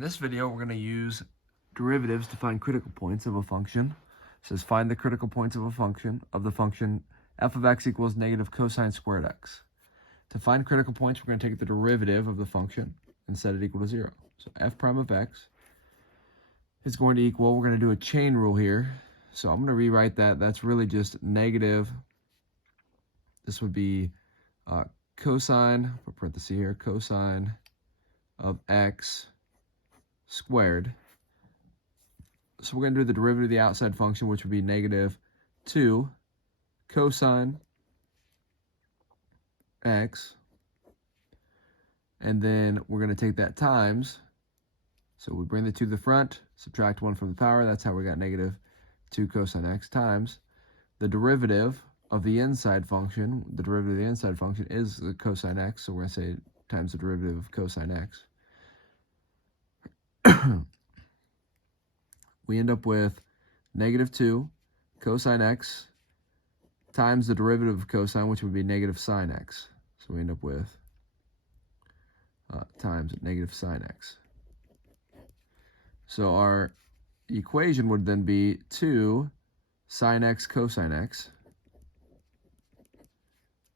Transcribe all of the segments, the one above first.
In this video, we're going to use derivatives to find critical points of a function. It says find the critical points of the function f of x equals negative cosine squared x. To find critical points, we're going to take the derivative of the function and set it equal to 0. So f prime of x is going to equal, we're going to do a chain rule here. So I'm going to rewrite that. That's really just negative. This would be cosine, put parenthesis here, cosine of x squared. So we're going to do the derivative of the outside function, which would be negative 2 cosine x. And then we're going to take that times. So we bring the 2 to the front, subtract 1 from the power. That's how we got negative 2 cosine x times the derivative of the inside function. The derivative of the inside function is the cosine x. So we're going to say times the derivative of cosine x. We end up with negative 2 cosine x times the derivative of cosine, which would be negative sine x. So we end up with times negative sine x. So our equation would then be 2 sine x cosine x.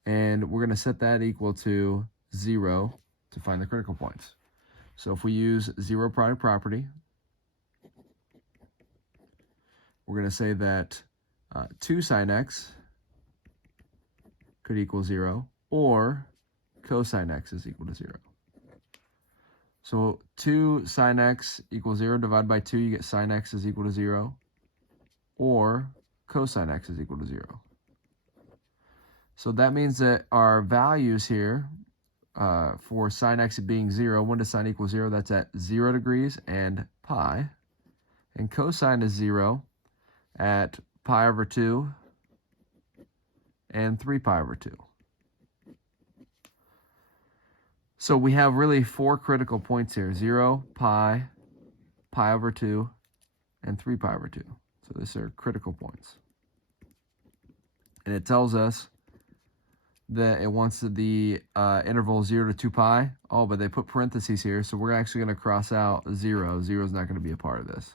And we're going to set that equal to 0 to find the critical points. So if we use zero product property, we're going to say that 2 sine x could equal 0, or cosine x is equal to 0. So 2 sine x equals 0, divide by 2, you get sine x is equal to 0, or cosine x is equal to 0. So that means that our values here for sine x being 0, when does sine equal 0? That's at 0 degrees and pi. And cosine is 0 at pi over 2 and 3 pi over 2. So we have really 4 critical points here: 0, pi, pi over 2, and 3 pi over 2. So these are critical points. And it tells us that it wants the interval 0 to 2 pi. Oh, but they put parentheses here, so we're actually going to cross out 0. 0 is not going to be a part of this.